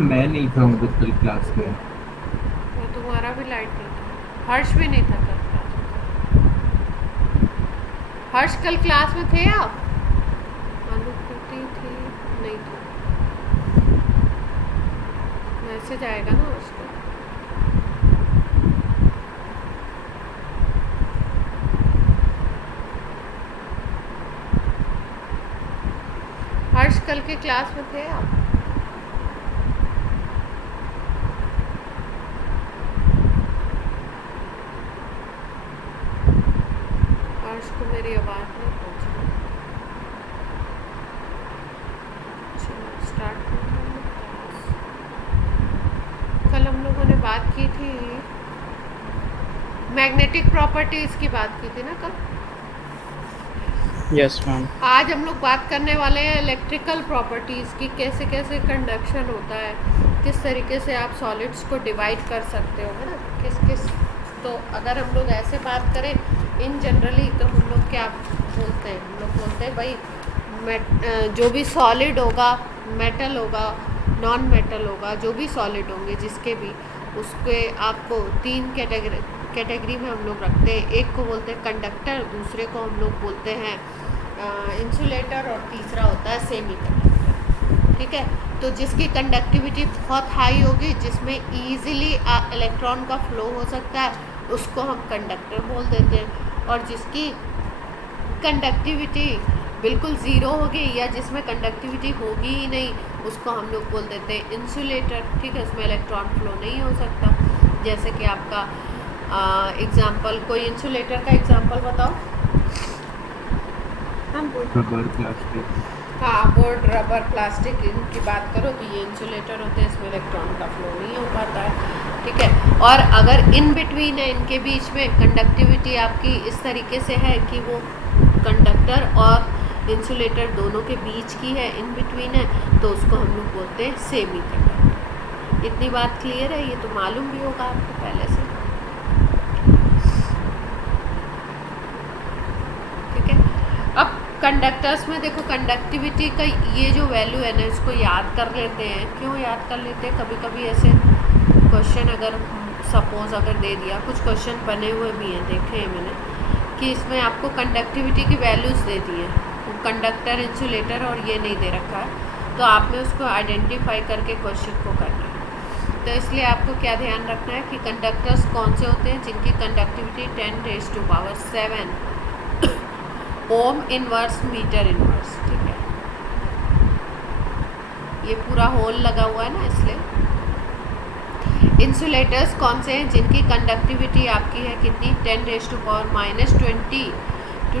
मैं नहीं था उधर कल क्लास में। वो तुम्हारा भी लाइट नहीं था, हर्ष भी नहीं था कल क्लास में। हर्ष कल क्लास में थे आप? अनुकृति थी? नहीं थी। मैसेज आएगा ना उसको। हर्ष कल के क्लास में थे आप? हर्ष को मेरी आवाज़ नहीं पहुंच रही। चलो स्टार्ट करते हैं क्लास। कल हम लोगों ने बात की थी, मैग्नेटिक प्रॉपर्टीज़ की बात की थी ना कल। Yes ma'am. आज हम लोग बात करने वाले हैं इलेक्ट्रिकल प्रॉपर्टीज़ की, कैसे कैसे कंडक्शन होता है, किस तरीके से आप सॉलिड्स को डिवाइड कर सकते हो, है ना, किस किस। तो अगर हम लोग ऐसे बात करें इन जनरली, तो हम लोग क्या बोलते हैं? हम लोग बोलते हैं भाई जो भी सॉलिड होगा, मेटल होगा, नॉन मेटल होगा, जो भी सॉलिड होंगे जिसके भी, उसके आपको तीन कैटेगरी में हम लोग रखते हैं। एक को बोलते हैं कंडक्टर, दूसरे को हम लोग बोलते हैं इंसुलेटर, और तीसरा होता है सेमी कंडक्टर। ठीक है, तो जिसकी कंडक्टिविटी बहुत हाई होगी, जिसमें ईजिली इलेक्ट्रॉन का फ्लो हो सकता है, उसको हम कंडक्टर बोल देते हैं। और जिसकी कंडक्टिविटी बिल्कुल ज़ीरो होगी, या जिसमें कंडक्टिविटी होगी ही नहीं, उसको हम लोग बोल देते हैं इंसुलेटर। ठीक है, उसमें इलेक्ट्रॉन फ्लो नहीं हो सकता। जैसे कि आपका एग्जाम्पल, कोई इंसुलेटर का एग्जाम्पल बताओ। हम बोल रबर, प्लास्टिक। हाँ, बोर्ड, रबर, प्लास्टिक, इनकी बात करो तो ये इंसुलेटर होते हैं, इसमें इलेक्ट्रॉन का फ्लो नहीं हो पाता है। ठीक है, और अगर इन बिटवीन है, इनके बीच में कंडक्टिविटी आपकी इस तरीके से है कि वो कंडक्टर और इंसुलेटर दोनों के बीच की है, इन बिटवीन है, तो उसको हम लोग बोलते हैं सेमी कंडक्टर। इतनी बात क्लियर है? ये तो मालूम भी होगा आपको पहले से। ठीक है, अब कंडक्टर्स में देखो, कंडक्टिविटी का ये जो वैल्यू है ना, इसको याद कर लेते हैं। क्यों याद कर लेते हैं? कभी कभी ऐसे क्वेश्चन अगर सपोज अगर दे दिया, कुछ क्वेश्चन बने हुए भी हैं, देखे हैं मैंने, कि इसमें आपको कंडक्टिविटी की वैल्यूज़ दे दी हैं, कंडक्टर, इंसुलेटर, और ये नहीं दे रखा है, तो आपने उसको आइडेंटिफाई करके क्वेश्चन को करना है। तो इसलिए आपको क्या ध्यान रखना है कि कंडक्टर्स कौन से होते हैं जिनकी conductivity 10⁻⁷ ohm inverse metre inverse. ठीक है, ये पूरा होल लगा हुआ है ना, इसलिए। इंसुलेटर्स कौन से हैं जिनकी कंडक्टिविटी आपकी है कितनी? 10⁻⁻20 to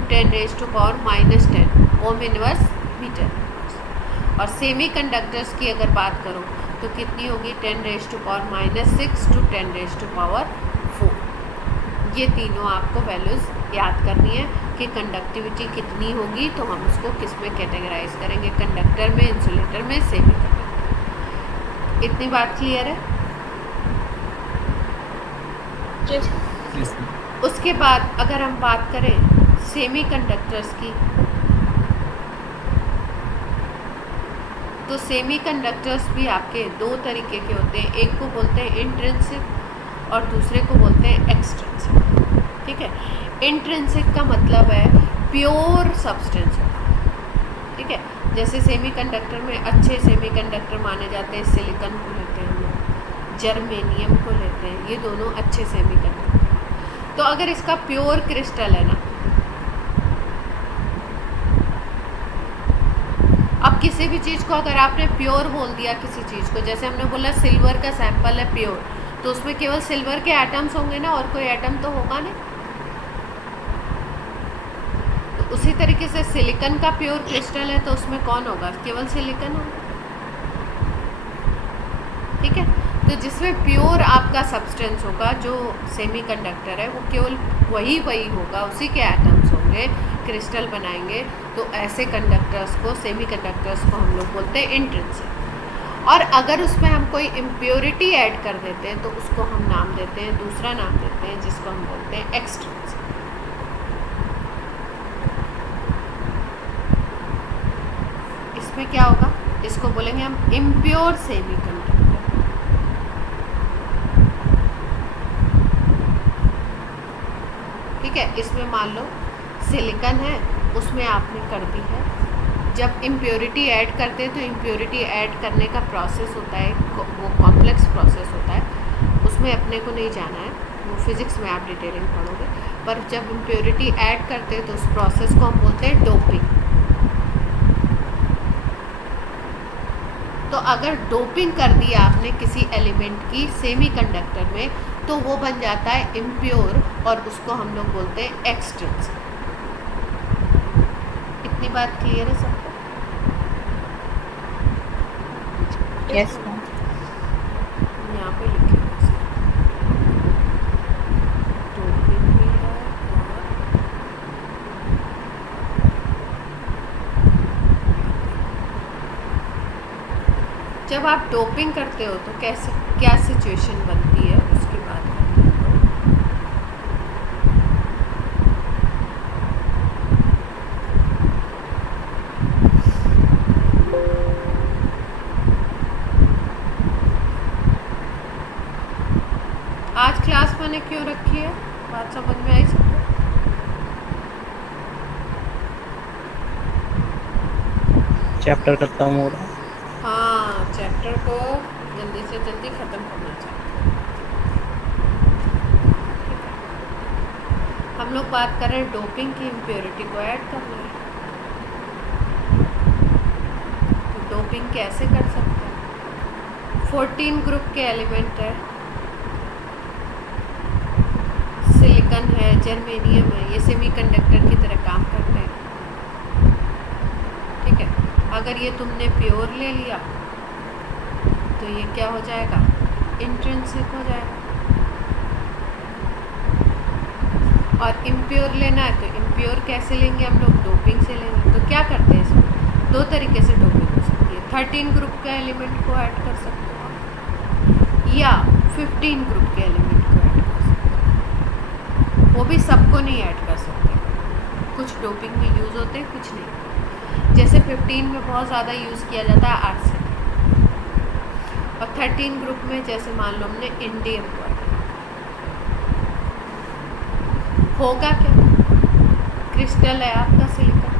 10⁻⁻10 ohm inverse metre inverse. और सेमी कंडक्टर्स की अगर बात करो तो कितनी होगी? 10⁻⁻6 टू 10⁻⁴। ये तीनों आपको वैल्यूज़ याद करनी है कि कंडक्टिविटी कितनी होगी, तो हम उसको किस में कैटेगराइज करेंगे, कंडक्टर में, इंसुलेटर में, सेमी कंडक्टर। इतनी बात क्लियर है? Yes, उसके बाद अगर हम बात करें सेमी कंडक्टर्स की, तो सेमी कंडक्टर्स भी आपके दो तरीके के होते हैं। एक को बोलते हैं इंट्रिंसिक और दूसरे को बोलते हैं एक्सट्रिंसिक। ठीक है, इंट्रिंसिक का मतलब है प्योर सब्सटेंस होगा। ठीक है, जैसे सेमी कंडक्टर में अच्छे सेमी कंडक्टर माने जाते हैं, सिलिकॉन को लेते हैं हम लोग, जर्मेनियम को लेते हैं, ये दोनों अच्छे सेमी कंडक्टर। तो अगर इसका प्योर क्रिस्टल है ना, अब किसी भी चीज़ को अगर आपने प्योर बोल दिया किसी चीज़ को, जैसे हमने बोला सिल्वर का सैंपल है प्योर, तो उसमें केवल सिल्वर के एटम्स होंगे ना, और कोई एटम तो होगा नहीं। तो उसी तरीके से सिलिकॉन का प्योर क्रिस्टल है, तो उसमें कौन होगा? केवल सिलिकॉन होगा। ठीक है, तो जिसमें प्योर आपका सब्सटेंस होगा, जो सेमीकंडक्टर है, वो केवल वही होगा, उसी के एटम्स होंगे, क्रिस्टल बनाएंगे। तो ऐसे कंडक्टर्स को, सेमीकंडक्टर्स को हम लोग बोलते हैं इंट्रिंसिक। और अगर उसमें हम कोई इम्प्योरिटी ऐड कर देते हैं, तो उसको हम नाम देते हैं, दूसरा नाम देते हैं, जिसको हम बोलते हैं एक्सट्रिंसिक। इसमें क्या होगा? इसको बोलेंगे हम इम्प्योर सेमीकंडक्टर। है, इसमें मान लो सिलिकॉन है, उसमें आपने कर दी है। जब इम्प्योरिटी ऐड करते हैं तो इम्प्योरिटी ऐड करने का प्रोसेस होता है, वो कॉम्प्लेक्स प्रोसेस होता है, उसमें अपने को नहीं जाना है, वो फिज़िक्स में आप डिटेलिंग पढ़ोगे। पर जब इम्प्योरिटी ऐड करते हैं तो उस प्रोसेस को हम बोलते हैं डोपिंग। तो अगर डोपिंग कर दिया आपने किसी एलिमेंट की सेमीकंडक्टर में तो वो बन जाता है इम्प्योर, और उसको हम लोग बोलते हैं एक्सट्रिंसिक। इतनी बात क्लियर है सबको? Yes ma'am. यहाँ पे लिखे हैं इसको। डोपिंग भी है और जब आप डोपिंग करते हो तो कैसे क्या सिचुएशन बनती है उसकी बात करते हैं। आज क्लास मैंने क्यों रखी है, बात समझ में आई सबको? चैप्टर खत्म हो रहा है। हाँ, चैप्टर को जल्दी से जल्दी ख़त्म करना चाहते हैं। ठीक है, हम लोग बात कर रहे हैं डोपिंग की, इम्प्योरिटी को ऐड करना है। तो डोपिंग कैसे कर सकते हैं? 14 ग्रुप के एलिमेंट है, सिलिकॉन है, जर्मेनियम है, ये सेमीकंडक्टर की तरह काम करते हैं। ठीक है, अगर ये तुमने प्योर ले लिया तो ये क्या हो जाएगा, इंट्रिंसिक हो जाएगा। और इम्प्योर लेना है तो इम्प्योर कैसे लेंगे हम लोग, डोपिंग से लेंगे। तो क्या करते हैं इसमें, दो तरीके से डोपिंग हो सकती है। 13 ग्रुप के एलिमेंट को ऐड कर सकते हो या 15 ग्रुप के एलिमेंट को ऐड कर सकते हो। वो भी सबको नहीं ऐड कर सकते, कुछ डोपिंग में यूज़ होते हैं, कुछ नहीं। जैसे 15 में बहुत ज़्यादा यूज़ किया जाता है आर्सेनिक, और 13 ग्रुप में जैसे मान लो हमने इंडियम को ऐड किया, होगा क्या, क्रिस्टल है आपका सिलिकॉन।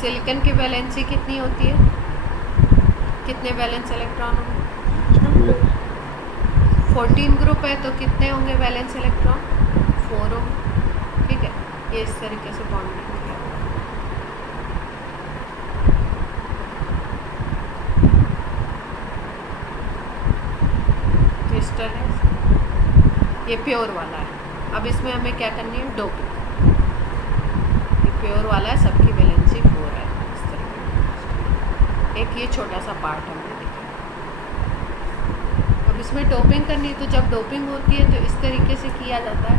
सिलिकॉन की वैलेंसी कितनी होती है, कितने वैलेंस इलेक्ट्रॉन होंगे? 14 ग्रुप है तो कितने होंगे वैलेंस इलेक्ट्रॉन? 4 होंगे। ठीक है, ये इस तरीके से बॉन्डिंग किया हुआ है। क्रिस्टल है, ये प्योर वाला है। अब इसमें हमें क्या करनी है, डोपिंग। ये प्योर वाला है, सबकी वैलेंसी 4 है, इस तरीके। एक ये छोटा सा पार्ट हमने देखा। अब इसमें डोपिंग करनी है, तो जब डोपिंग होती है तो इस तरीके से किया जाता है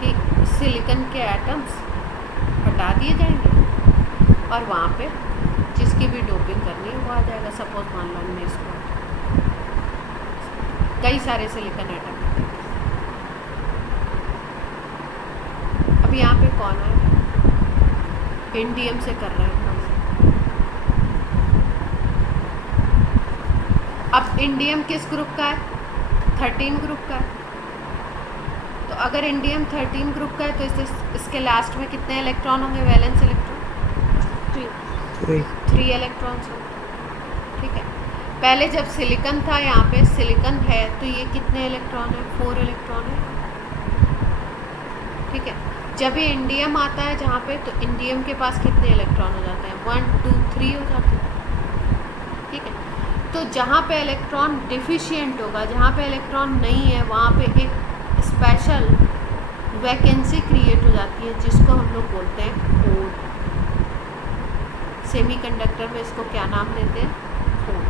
कि सिलिकॉन के एटम्स हटा दिए जाएंगे और वहाँ पे जिसकी भी डोपिंग करनी है वो आ जाएगा। सपोज मान लो हमने इसको, कई सारे सिलिकॉन एटम। अब यहाँ पे कौन है, इंडियम से कर रहे हैं हम। अब इंडियम किस ग्रुप का है, 13 ग्रुप का है। तो अगर इंडियम 13 ग्रुप का है तो इसके लास्ट में कितने इलेक्ट्रॉन होंगे, वैलेंस इलेक्ट्रॉन? 3 इलेक्ट्रॉन्स होंगे। ठीक है, पहले जब सिलिकॉन था, यहाँ पे सिलिकॉन है तो ये कितने इलेक्ट्रॉन है, 4 इलेक्ट्रॉन है। ठीक है, जब ये इंडियम आता है जहाँ पे, तो इंडियम के पास कितने इलेक्ट्रॉन हो जाते हैं, 1 2 3 हो जाते हैं। ठीक है, तो जहाँ पे इलेक्ट्रॉन डिफिशिएंट होगा, जहाँ पे इलेक्ट्रॉन नहीं है, वहाँ पे एक स्पेशल वैकेंसी क्रिएट हो जाती है जिसको हम लोग बोलते हैं होल। सेमीकंडक्टर में इसको क्या नाम देते हैं, होल।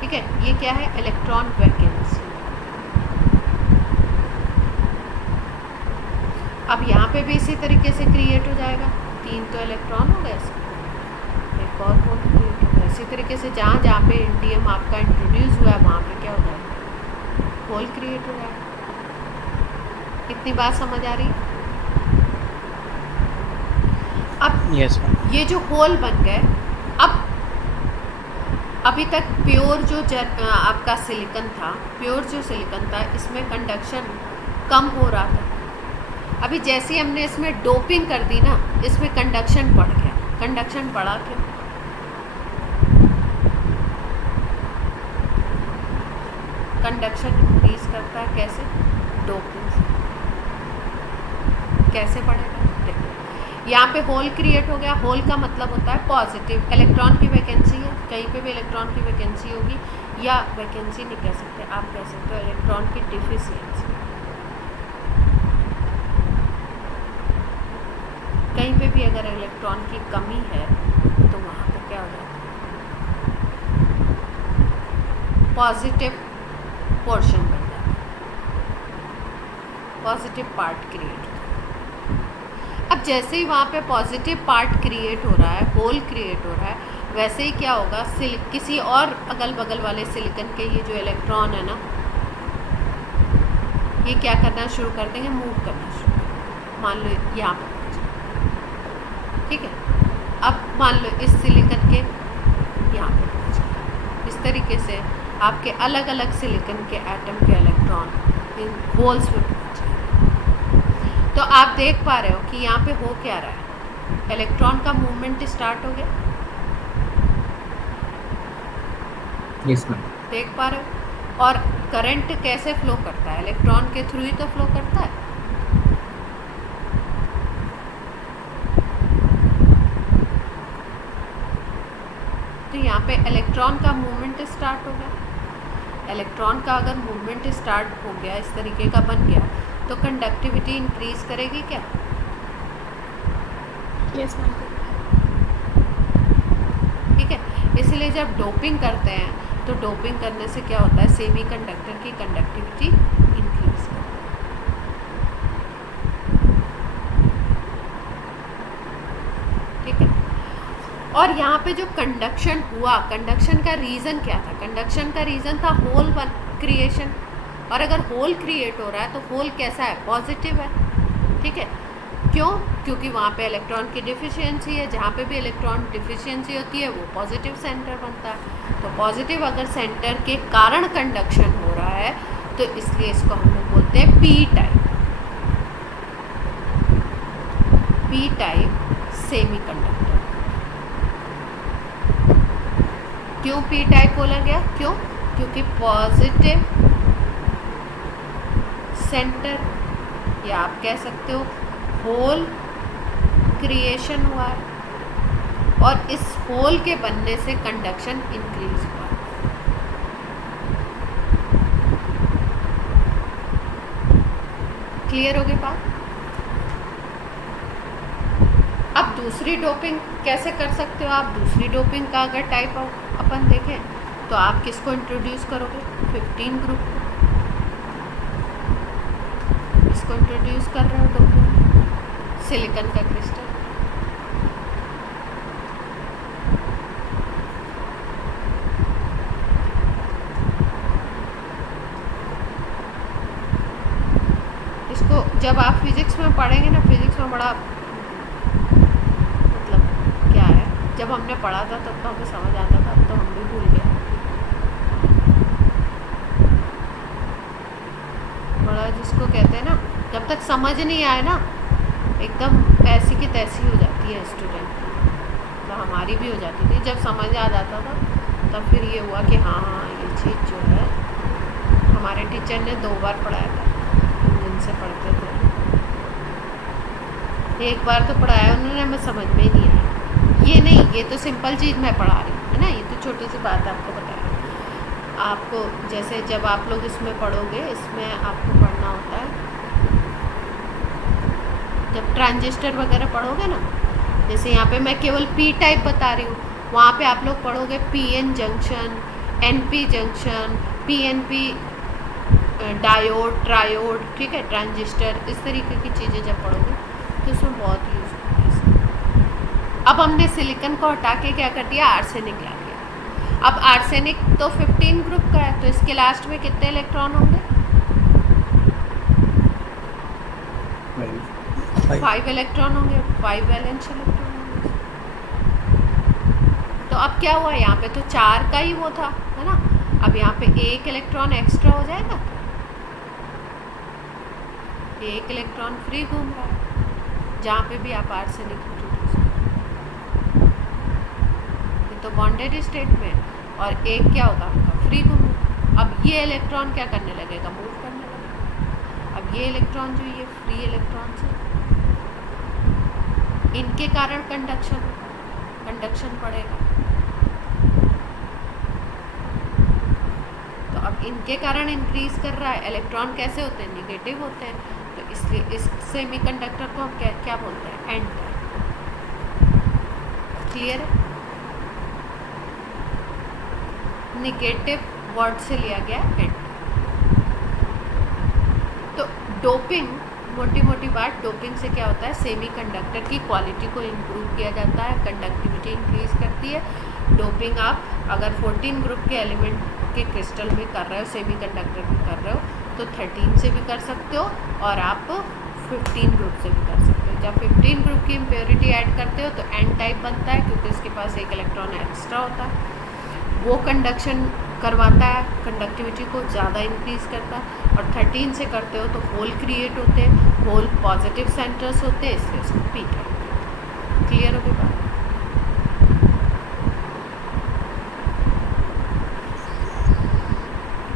ठीक है, ये क्या है, इलेक्ट्रॉन वैकेंसी। अब यहाँ पे भी इसी तरीके से क्रिएट हो जाएगा, 3 तो इलेक्ट्रॉन हो गए, एक और होल क्रिएट हो गया। इसी तरीके से जहाँ जहाँ पे इंडियम आपका इंट्रोड्यूस हुआ है वहाँ पे क्या हो जाएगा, होल क्रिएट हो जाएगा। इतनी बात समझ आ रही है? अब यस मैम। ये जो होल बन गए, अभी तक प्योर जो आपका सिलिकॉन था, प्योर जो सिलिकॉन था इसमें कंडक्शन कम हो रहा था। अभी जैसे ही हमने इसमें डोपिंग कर दी ना, इसमें कंडक्शन बढ़ गया। कंडक्शन बढ़ा क्यों? कंडक्शन इंक्रीज करता है कैसे? डोपिंग से। कैसे बढ़ेगा? देखो यहाँ पे होल क्रिएट हो गया। होल का मतलब होता है पॉजिटिव, इलेक्ट्रॉन की वैकेंसी है, कहीं पे भी इलेक्ट्रॉन की वैकेंसी होगी, या वैकेंसी नहीं कह सकते, आप कह सकते हो इलेक्ट्रॉन की डिफिशियंसी। कहीं पे भी अगर इलेक्ट्रॉन की कमी है तो वहाँ पे क्या हो जाता है? पॉजिटिव पोर्शन बन जाता है, पॉजिटिव पार्ट क्रिएट होता है। अब जैसे ही वहाँ पे पॉजिटिव पार्ट क्रिएट हो रहा है, होल क्रिएट हो रहा है, वैसे ही क्या होगा, किसी और अगल बगल वाले सिलिकॉन के ये जो इलेक्ट्रॉन है ना, ये क्या करना शुरू कर देंगे? मूव करना शुरू कर देंगे। मान लो यहाँ पे पहुँच, ठीक है। अब मान लो इस सिलिकॉन के यहाँ पे पहुँच गए। इस तरीके से आपके अलग अलग सिलिकॉन के एटम के इलेक्ट्रॉन इन होल्स में पहुँच गए। तो आप देख पा रहे हो कि यहाँ पे हो क्या रहा है, इलेक्ट्रॉन का मूवमेंट स्टार्ट हो गया। Yes ma'am. देख पा रहे हो? और करंट कैसे फ्लो करता है? इलेक्ट्रॉन के थ्रू ही तो फ्लो करता है। तो यहाँ पे इलेक्ट्रॉन का मूवमेंट स्टार्ट हो गया। इलेक्ट्रॉन का अगर मूवमेंट स्टार्ट हो गया, इस तरीके का बन गया, तो कंडक्टिविटी इंक्रीज करेगी क्या? Yes ma'am. ठीक है। इसलिए जब डोपिंग करते हैं तो डोपिंग करने से क्या होता है? सेमीकंडक्टर की कंडक्टिविटी इंक्रीज करता है। ठीक है। और यहाँ पे जो कंडक्शन हुआ, कंडक्शन का रीज़न क्या था? कंडक्शन का रीज़न था होल क्रिएशन। और अगर होल क्रिएट हो रहा है तो होल कैसा है? पॉजिटिव है। ठीक है। क्यों? क्योंकि वहाँ पे इलेक्ट्रॉन की डिफिशियंसी है। जहाँ पे भी इलेक्ट्रॉन डिफिशियंसी होती है वो पॉजिटिव सेंटर बनता है। तो पॉजिटिव अगर सेंटर के कारण कंडक्शन हो रहा है तो इसलिए इसको हम लोग बोलते हैं P type. P type semiconductor. क्यों पी टाइप बोला गया? क्यों? क्योंकि पॉजिटिव सेंटर, या आप कह सकते हो होल क्रिएशन हुआ है, और इस होल के बनने से कंडक्शन इंक्रीज हुआ। क्लियर हो गई बात? अब दूसरी डोपिंग कैसे कर सकते हो आप? दूसरी डोपिंग का अगर टाइप अपन देखें तो आप किसको इंट्रोड्यूस करोगे? 15 ग्रुप को। इसको इंट्रोड्यूस कर रहे हो डोपिंग, सिलिकॉन का क्रिस्टल। इसको जब आप फिजिक्स में पढ़ेंगे ना, फिजिक्स में बड़ा मतलब क्या है, जब हमने पढ़ा था तब तो हमें समझ आता था, अब तो हम भी भूल गए। बड़ा जिसको कहते हैं ना, जब तक समझ नहीं आए ना, एकदम ऐसी की तैसी हो जाती है स्टूडेंट। तो हमारी भी हो जाती थी। जब समझ आ जाता था तब फिर ये हुआ कि हाँ ये चीज़ जो है हमारे टीचर ने 2 बार पढ़ाया था, जिनसे पढ़ते थे। एक बार तो पढ़ाया उन्होंने, हमें समझ में ही नहीं आया। ये नहीं, ये तो सिंपल चीज़ मैं पढ़ा रही हूँ, है ना, ये तो छोटी सी बात आपको बताया। आपको जैसे जब आप लोग इसमें पढ़ोगे, इसमें आपको पढ़ना होता है, जब ट्रांजिस्टर वगैरह पढ़ोगे ना, जैसे यहाँ पे मैं केवल पी टाइप बता रही हूँ, वहाँ पे आप लोग पढ़ोगे PN junction, NP junction, PNP diode, triode, ठीक है, ट्रांजिस्टर, इस तरीके की चीज़ें जब पढ़ोगे तो उसमें बहुत यूज़ होता है। अब हमने सिलिकॉन को हटा के क्या कर दिया? आर्सेनिक ला दिया। अब आर्सेनिक तो 15 ग्रुप का है, तो इसके लास्ट में कितने इलेक्ट्रॉन होंगे? 5 इलेक्ट्रॉन होंगे, 5 वैलेंस इलेक्ट्रॉन होंगे। तो तो अब क्या हुआ, यहाँ पे तो 4 का ही वो था, है ना। अब यहाँ पे 1 इलेक्ट्रॉन एक्स्ट्रा हो जाएगा, 1 इलेक्ट्रॉन फ्री घूम रहा है जहाँ पे भी आप आर्सेनिक इंट्रोड्यूस करें। ये तो बॉन्डेड स्टेट में, और 1 क्या होगा आपका फ्री घूम रहा। अब ये इलेक्ट्रॉन क्या करने लगेगा, मूव करने लगेगा। अब ये इलेक्ट्रॉन जो ये फ्री इलेक्ट्रॉन्स है, इनके कारण कंडक्शन बढ़ेगा। तो अब इनके कारण इंक्रीज कर रहा है। इलेक्ट्रॉन कैसे होते हैं, निगेटिव होते हैं, तो इसलिए इस सेमीकंडक्टर को हम क्या बोलते हैं, एन टाइप। क्लियर है, निगेटिव वर्ड से लिया गया एन। तो डोपिंग, मोटी मोटी बात, डोपिंग से क्या होता है, सेमीकंडक्टर की क्वालिटी को इम्प्रूव किया जाता है, कंडक्टिविटी इंक्रीज करती है। डोपिंग आप अगर 14 ग्रुप के एलिमेंट के क्रिस्टल में कर रहे हो, सेमीकंडक्टर में कर रहे हो, तो 13 से भी कर सकते हो, और आप 15 ग्रुप से भी कर सकते हो। जब 15 ग्रुप की इम्प्योरिटी ऐड करते हो तो एन टाइप बनता है, क्योंकि इसके पास 1 इलेक्ट्रॉन एक्स्ट्रा होता है। वो कंडक्शन करवाता है, कंडक्टिविटी को ज़्यादा इंक्रीज करता है। और 13 से करते हो तो होल क्रिएट होते हैं, होल पॉजिटिव सेंटर्स होते हैं, इसलिए इसको पी कहते हैं। क्लियर हो गई बात।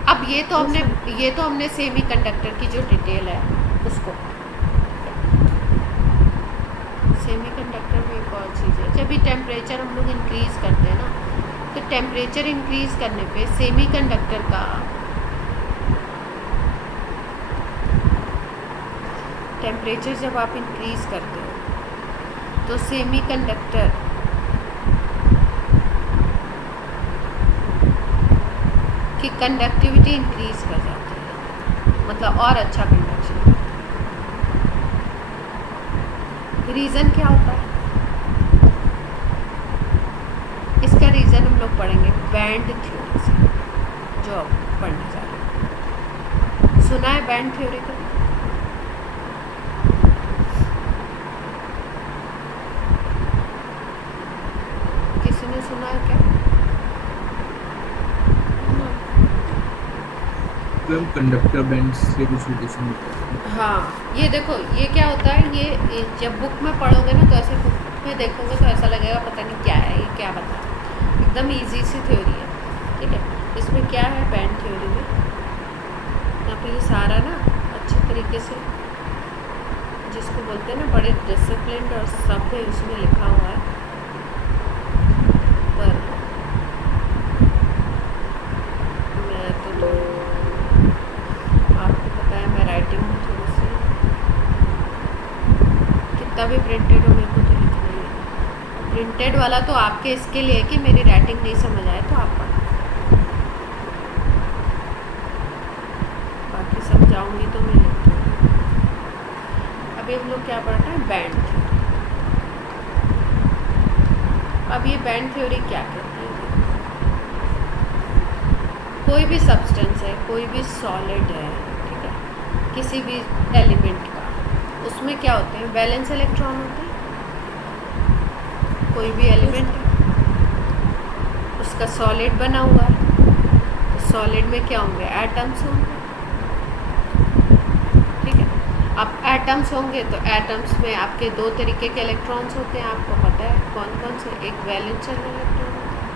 अब ये तो हमने सेमीकंडक्टर की जो डिटेल है उसको। सेमीकंडक्टर में एक और चीज़ है, जब भी टेम्परेचर हम लोग इंक्रीज करते हैं ना, तो टेम्परेचर इंक्रीज करने पे सेमीकंडक्टर का टेम्परेचर जब आप इंक्रीज करते हो तो सेमीकंडक्टर की कंडक्टिविटी इंक्रीज कर जाती है, मतलब और अच्छा कंडक्शन। रीज़न क्या होता है इसका, रीज़न हम लोग पढ़ेंगे बैंड थ्योरी से, जो अब पढ़ने जा रहे हैं। सुना है बैंड थ्योरी का? किसी ने सुना है क्या? कंडक्टर बैंड से कुछ रिलेशन होता है। हाँ, ये देखो, ये क्या होता है, ये जब बुक में पढ़ोगे ना, तो ऐसे बुक में देखोगे तो ऐसा लगेगा पता नहीं क्या है, ये क्या बता रहा है। एकदम इजी सी थ्योरी है, ठीक है। इसमें क्या है बैंड थ्योरी में, यहाँ पे ये सारा ना अच्छे तरीके से, जिसको बोलते हैं ना बड़े डिसिप्लिन और सभ्य, उसमें लिखा हुआ है। पर मैं तो आपको पता है, मैं राइटिंग में थोड़ी सी, कितना भी प्रिंटेड हो, मेरे को तो लिखना ही है। प्रिंटेड वाला तो आपके इसके लिए कि मेरी राइटिंग नहीं समझ आए तो आप पढ़ो, बाकी समझाऊंगी तो मैं लिखती हूँ। अभी हम लोग क्या पढ़ना है, बैंड थ्योरी। अब ये बैंड थ्योरी क्या कहती है, कोई भी सब्सटेंस है, कोई भी सॉलिड है, ठीक है, किसी भी एलिमेंट का, उसमें क्या होते हैं, वैलेंस इलेक्ट्रॉन होते हैं। कोई भी एलिमेंट है, उसका सॉलिड बना हुआ है, तो सॉलिड में क्या होंगे, एटम्स होंगे, ठीक है। अब एटम्स होंगे तो एटम्स में आपके 2 तरीके के इलेक्ट्रॉन्स होते हैं, आपको पता है कौन कौन से। एक वैलेंस इलेक्ट्रॉन होता है,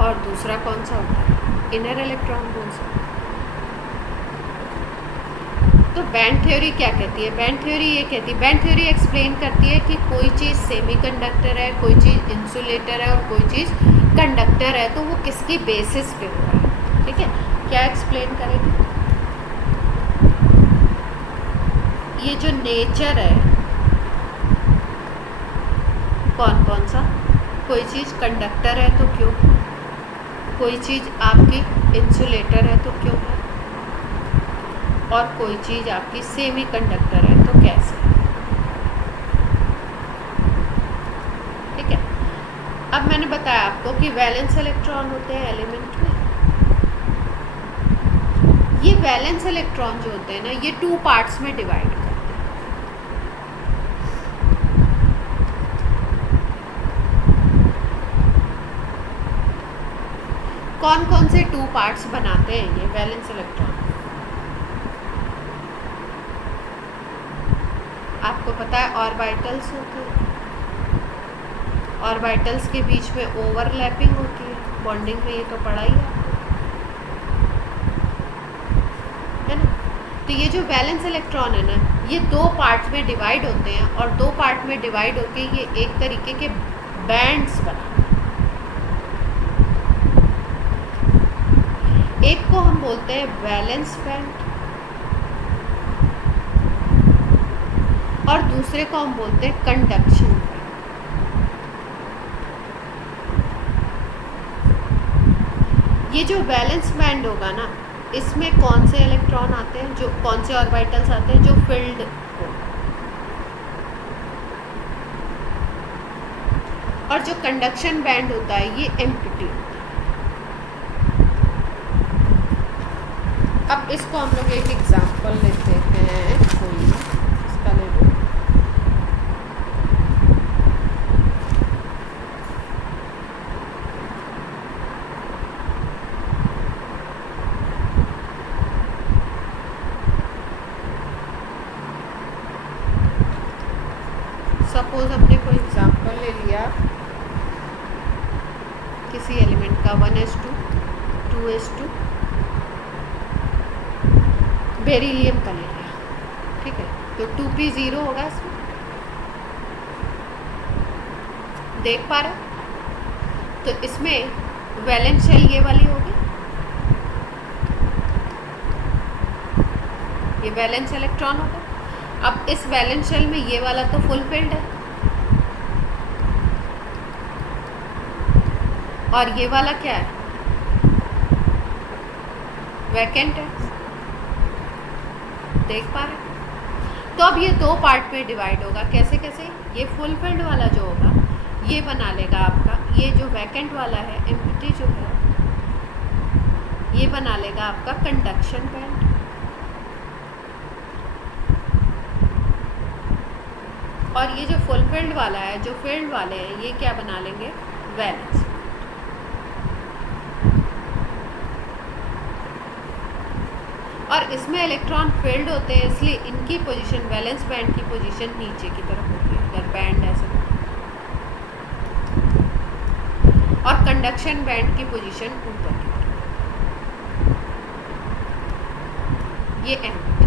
और दूसरा कौन सा होता है, इनर इलेक्ट्रॉन कौन सा। तो बैंड थ्योरी क्या कहती है, बैंड थ्योरी ये कहती है, बैंड थ्योरी एक्सप्लेन करती है कि कोई चीज़ सेमीकंडक्टर है, कोई चीज़ इंसुलेटर है, और कोई चीज़ कंडक्टर है, तो वो किसकी बेसिस पे हो रहा है, ठीक है। क्या एक्सप्लेन करेगी, ये जो नेचर है, कौन कौन सा, कोई चीज़ कंडक्टर है तो क्यों, कोई चीज़ आपकी इंसुलेटर है तो क्यों है, और कोई चीज़ आपकी सेमीकंडक्टर है तो कैसे, ठीक है। अब मैंने बताया आपको कि वैलेंस इलेक्ट्रॉन होते हैं एलिमेंट में। ये वैलेंस इलेक्ट्रॉन जो होते हैं ना, ये 2 पार्ट्स में डिवाइड करते हैं। कौन कौन से 2 पार्ट्स बनाते हैं ये वैलेंस इलेक्ट्रॉन? आपको पता है ऑर्बिटल्स होते हैं, ऑर्बिटल्स के बीच में ओवरलैपिंग होती है, बॉन्डिंग में ये तो पढ़ा ही है ना? तो ये जो वैलेंस इलेक्ट्रॉन है ना, ये 2 पार्ट में डिवाइड होते हैं और 2 पार्ट में डिवाइड होके ये एक तरीके के बैंड्स बनाते हैं। एक को हम बोलते हैं वैलेंस बैंड और दूसरे को हम बोलते हैं कंडक्शन बैंड। ये जो वैलेंस बैंड होगा ना, इसमें कौन से इलेक्ट्रॉन आते हैं, जो कौन से ऑर्बिटल्स आते हैं जो फिल्ड हो, और जो कंडक्शन बैंड होता है ये एम्प्टी होता है। अब इसको हम लोग एक एग्जांपल लेते हैं, कोई इसका ले लो। सपोज हमने कोई एग्जांपल ले लिया किसी एलिमेंट का 1s2 2s2 बेरिलियम का ले लिया, ठीक है? तो 2p0 होगा इसमें, देख पा रहे? तो इसमें वैलेंस शेल ये वाली होगी, ये वैलेंस इलेक्ट्रॉन होगा। अब इस वैलेंस शेल में ये वाला तो फुल फिल्ड है और ये वाला क्या है, वैकेंट है, देख पा रहे? तो अब ये 2 पार्ट में डिवाइड होगा। कैसे कैसे? ये फुल फिल्ड वाला जो होगा ये बना लेगा आपका, ये जो वैकेंट वाला है एम्प्टी जो है ये बना लेगा आपका कंडक्शन बैंड, और ये जो फुल फिल्ड वाला है, जो फील्ड वाले हैं, ये क्या बना लेंगे, वैलेंस। और इसमें इलेक्ट्रॉन फील्ड होते हैं, इसलिए इनकी पोजीशन, वैलेंस बैंड की पोजीशन नीचे की तरफ होती है अगर बैंड ऐसे, और कंडक्शन बैंड की पोजीशन ऊपर की तरफ। ये एम्प्टी।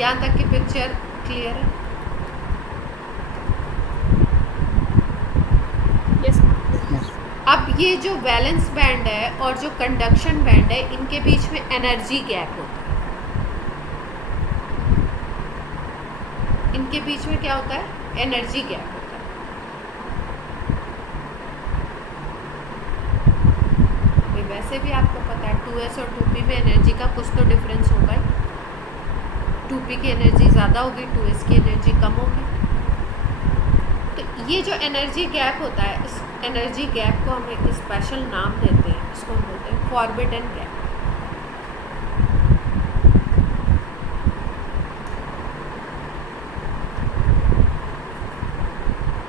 यहाँ तक की पिक्चर क्लियर है? Yes. अब ये जो वैलेंस बैंड है और जो कंडक्शन बैंड है, इनके बीच में एनर्जी गैप होता है। इनके बीच में क्या होता है, एनर्जी गैप होता है। अभी वैसे भी आपको पता है 2s और 2p में एनर्जी का कुछ तो डिफरेंस होगा ही। 2p की एनर्जी ज़्यादा होगी, 2s की एनर्जी कम होगी। तो ये जो एनर्जी गैप होता है, इस एनर्जी गैप को हम एक स्पेशल नाम देते हैं, इसको हम बोलते हैं forbidden gap.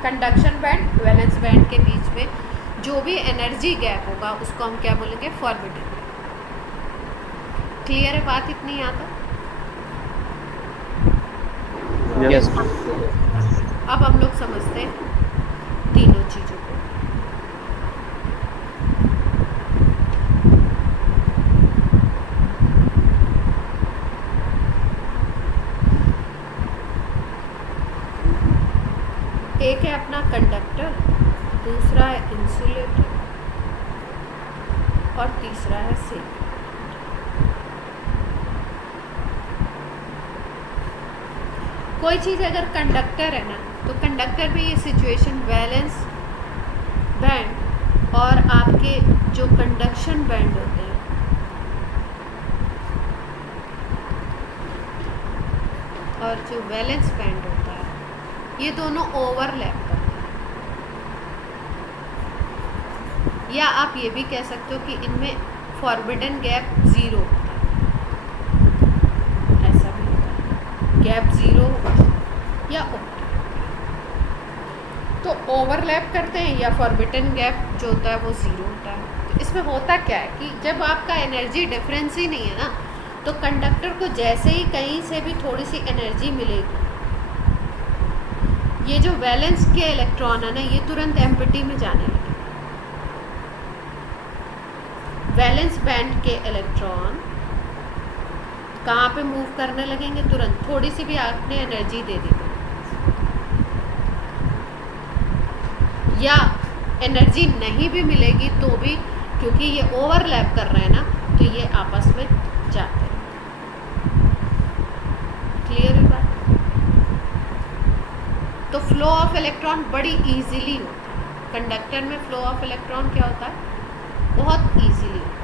Conduction band, valence band के बीच में जो भी एनर्जी गैप होगा उसको हम क्या बोलेंगे, फॉरबिडन गैप। क्लियर है बात इतनी यहाँ तक? Yes. अब हम लोग समझते हैं तीनों चीज़ों को। एक है अपना कंडक्टर, दूसरा है इंसुलेटर और तीसरा है सेमी। कोई चीज़ अगर कंडक्टर है ना, तो कंडक्टर में ये सिचुएशन वैलेंस बैंड और आपके जो कंडक्शन बैंड होते हैं और जो वैलेंस बैंड होता है, ये दोनों ओवरलैप करते हैं। या आप ये भी कह सकते हो कि इनमें फॉरबिडन गैप 0 होता है, ऐसा भी होता है, गैप 0 होगा या ओके। तो ओवरलैप करते हैं या फॉरबिडन गैप जो होता है वो ज़ीरो होता है। तो इसमें होता क्या है कि जब आपका एनर्जी डिफरेंस ही नहीं है ना, तो कंडक्टर को जैसे ही कहीं से भी थोड़ी सी एनर्जी मिलेगी, ये जो वैलेंस के इलेक्ट्रॉन है ना, ये तुरंत एम्प्टी में जाने लगे। वैलेंस बैंड के इलेक्ट्रॉन कहाँ पे मूव करने लगेंगे? तुरंत, थोड़ी सी भी आपने एनर्जी दे दी या एनर्जी नहीं भी मिलेगी तो भी, क्योंकि ये ओवरलैप कर रहे हैं ना, तो ये आपस में जाते हैं। क्लियर है बात? तो फ्लो ऑफ इलेक्ट्रॉन बड़ी इजीली होता है। कंडक्टर में फ्लो ऑफ इलेक्ट्रॉन क्या होता है? बहुत इजीली होता है।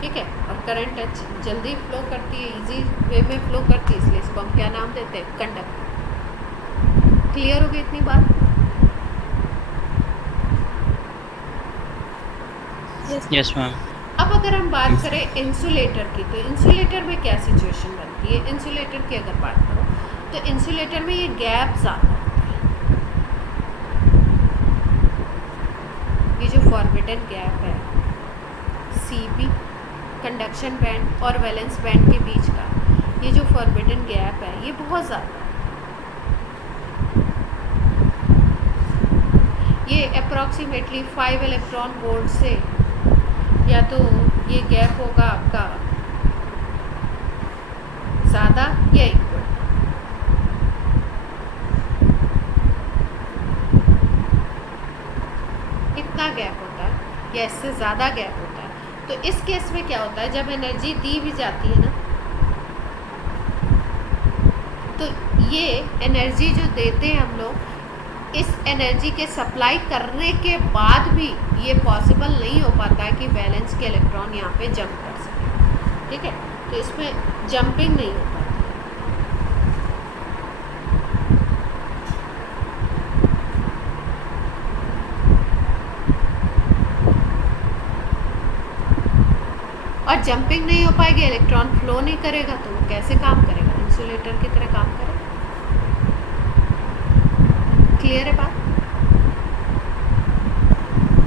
ठीक है, और करंट जल्दी फ्लो करती है, इजी वे में फ्लो करती है, इसलिए इसको हम क्या नाम देते हैं? कंडक्टर। क्लियर हो गई इतनी बात? Yes ma'am. अब अगर हम बात करें इंसुलेटर की, तो इंसुलेटर में क्या सिचुएशन बनती है? इंसुलेटर की अगर बात करो तो इंसुलेटर में ये गैप ज़्यादा होता है। ये जो फॉरबिडन गैप है CP, कंडक्शन बैंड और वैलेंस बैंड के बीच का, ये जो फॉरबिडन गैप है ये बहुत ज़्यादा है। ये अप्रॉक्सीमेटली 5 इलेक्ट्रॉन वोल्ट से, या तो ये गैप होगा आपका ज़्यादा या इक्वल। इतना गैप होता है या इससे ज़्यादा गैप होता है। तो इस केस में क्या होता है, जब एनर्जी दी भी जाती है ना, तो ये एनर्जी जो देते हैं हम लोग, इस एनर्जी के सप्लाई करने के बाद भी ये पॉसिबल नहीं हो पाता है कि वैलेंस के इलेक्ट्रॉन यहाँ पे जंप कर सकें। ठीक है, तो इसमें जंपिंग नहीं हो पाती। और जंपिंग नहीं हो पाएगी, इलेक्ट्रॉन फ्लो नहीं करेगा, तो वो कैसे काम करेगा? इंसुलेटर की तरह काम करेगा। क्लियर है बात?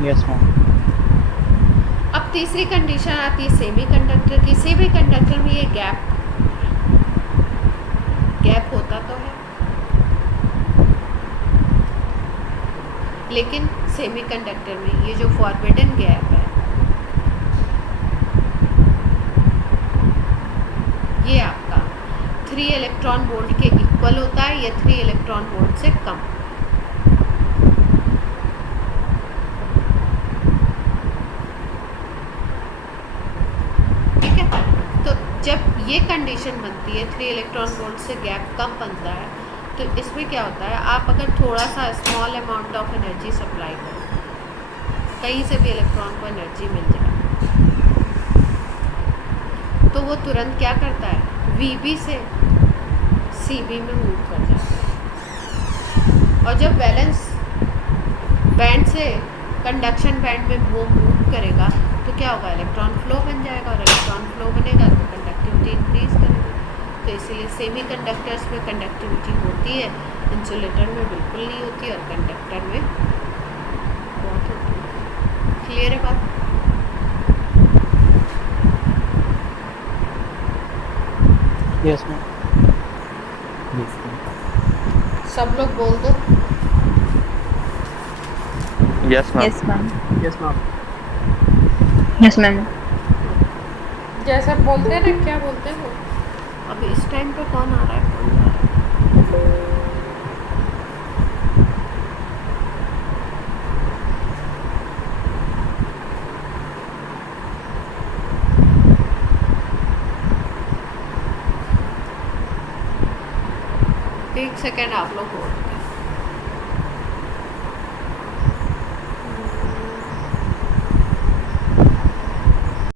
Yes ma'am. अब तीसरी कंडीशन आती है सेमी कंडक्टर की। सेमी कंडक्टर में ये गैप होता तो है, लेकिन सेमी कंडक्टर में ये जो फॉरबिडन गैप है, ये आपका 3 इलेक्ट्रॉन वोल्ट के इक्वल होता है या 3 इलेक्ट्रॉन वोल्ट से कम। ठीक है, तो जब ये कंडीशन बनती है 3 इलेक्ट्रॉन वोल्ट से गैप कम बनता है, तो इसमें क्या होता है, आप अगर थोड़ा सा small amount of energy supply करो, कहीं से भी इलेक्ट्रॉन को एनर्जी मिल जाए, तो वो तुरंत क्या करता है, VB से CB में मूव कर जाता है। और जब वैलेंस बैंड से कंडक्शन बैंड में वो मूव करेगा, तो क्या होगा, इलेक्ट्रॉन फ्लो बन जाएगा, और इलेक्ट्रॉन फ्लो बनेगा तो कंडक्टिविटी इंक्रीज करेगी। तो इसीलिए सेमी कंडक्टर्स में कंडक्टिविटी होती है, इंसुलेटर में बिल्कुल नहीं होती, और कंडक्टर में बहुत होती है। क्लियर है बात? Yes ma'am. सब लोग बोल दो। Yes ma'am. Yes ma'am. Yes ma'am. Yes ma'am. जैसा बोलते हैं ना, क्या बोलते हैं वो, अभी इस टाइम पे कौन आ रहा है, कौन जा रहा है? एक सेकेंड आप लोग हो।